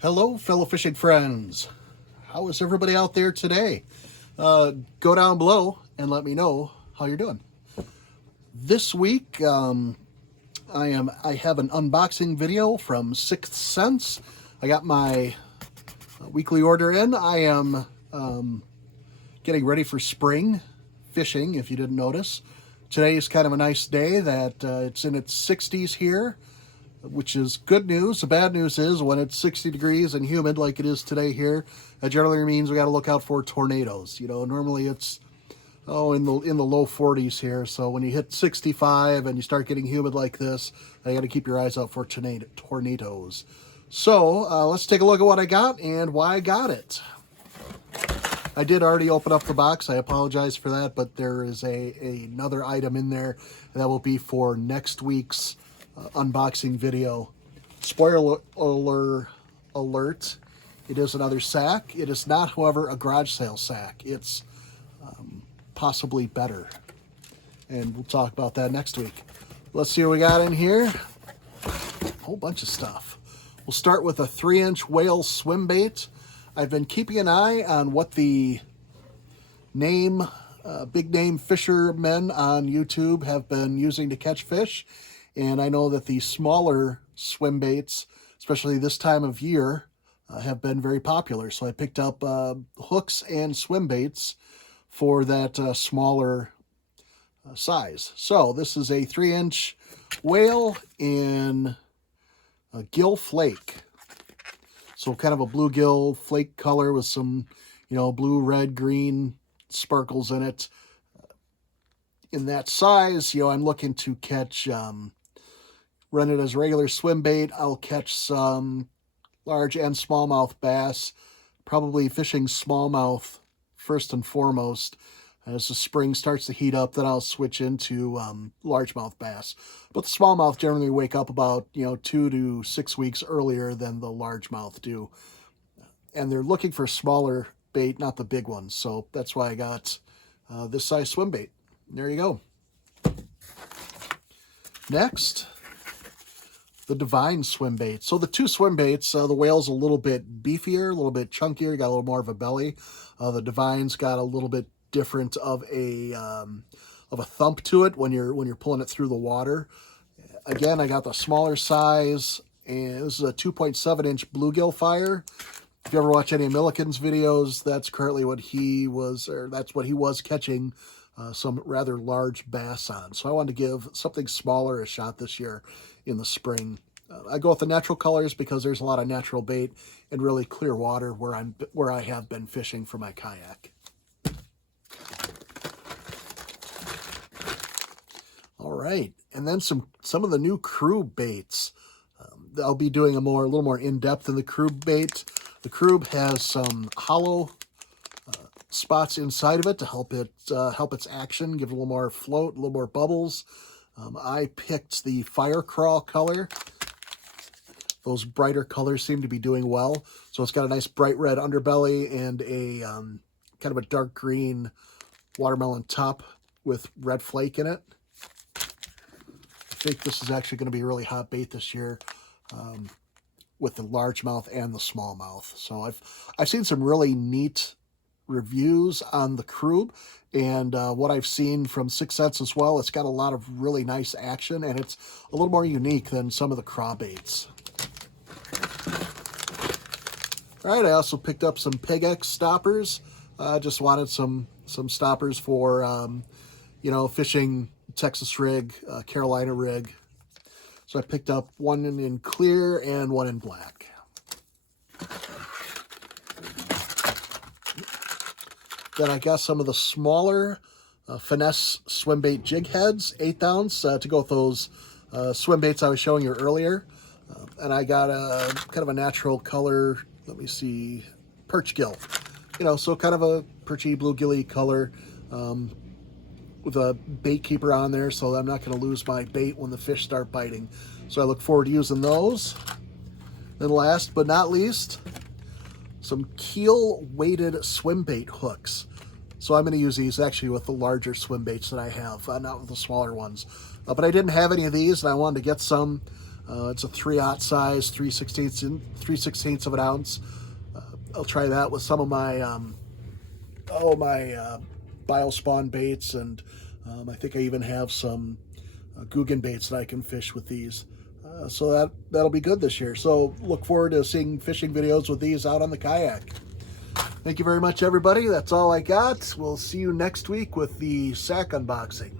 Hello, fellow fishing friends. How is everybody out there today? Go down below and let me know how you're doing. This week, I have an unboxing video from Sixth Sense. I got my weekly order in. I am getting ready for spring fishing, if you didn't notice. Today is kind of a nice day that it's in its 60s here, which is good news. The bad news is when it's 60 degrees and humid like it is today here, that generally means we got to look out for tornadoes. Normally it's in the low 40s here. So when you hit 65 and you start getting humid like this, you got to keep your eyes out for tornadoes. So let's take a look at what I got and why I got it. I did already open up the box. I apologize for that, but there is another item in there that will be for next week's unboxing video. Spoiler alert, it is another sack. It is not, however, a garage sale sack. It's possibly better, and we'll talk about that next week. Let's see what we got in here. A whole bunch of stuff. We'll start with a 3-inch whale swim bait. I've been keeping an eye on what the big name fishermen on YouTube have been using to catch fish. And I know that the smaller swim baits, especially this time of year, have been very popular. So I picked up hooks and swim baits for that smaller size. So this is a 3-inch whale in a gill flake. So kind of a bluegill flake color with some, blue, red, green sparkles in it. In that size, I'm looking to catch, run it as regular swim bait. I'll catch some large and smallmouth bass, probably fishing smallmouth first and foremost. As the spring starts to heat up, then I'll switch into largemouth bass. But the smallmouth generally wake up about 2 to 6 weeks earlier than the largemouth do. And they're looking for smaller bait, not the big ones. So that's why I got this size swim bait. There you go. Next, the Divine swim bait. So the two swim baits, the whale's a little bit beefier, a little bit chunkier, got a little more of a belly. The Divine's got a little bit different of a thump to it when you're pulling it through the water. Again, I got the smaller size, and this is a 2.7-inch bluegill fire. If you ever watch any of Milliken's videos, that's currently what he was, or that's what he was catching some rather large bass on. So I wanted to give something smaller a shot this year in the spring. I go with the natural colors because there's a lot of natural bait and really clear water where I have been fishing for my kayak. All right, and then some of the new Krub baits. I'll be doing a little more in-depth in the Krub bait. The Krub has some hollow spots inside of it to help its action, give it a little more float, a little more bubbles. I picked the Fire Crawl color. Those brighter colors seem to be doing well. So it's got a nice bright red underbelly and a kind of a dark green watermelon top with red flake in it. I think this is actually going to be a really hot bait this year with the largemouth and the smallmouth. So I've seen some really neat reviews on the Krub, and what I've seen from Sixth Sense as well. It's got a lot of really nice action, and it's a little more unique than some of the craw baits. All right, I also picked up some Peg X stoppers. I just wanted some stoppers for fishing Texas rig, Carolina rig. So I picked up one in clear and one in black. Then I got some of the smaller finesse swim bait jig heads, 1/8 ounce, to go with those swim baits I was showing you earlier. And I got a kind of a natural color, let me see, perch gill. So kind of a perchy bluegilly color. With a bait keeper on there, so I'm not going to lose my bait when the fish start biting. So I look forward to using those. Then last but not least, some keel weighted swim bait hooks. So I'm going to use these actually with the larger swim baits that I have, not with the smaller ones. But I didn't have any of these, and I wanted to get some It's a 3/0 size, 3/16 of an ounce. I'll try that with some of my Biospawn baits, and I think I even have some Googan baits that I can fish with these. So that'll be good this year. So look forward to seeing fishing videos with these out on the kayak. Thank you very much, everybody. That's all I got. We'll see you next week with the sack unboxing.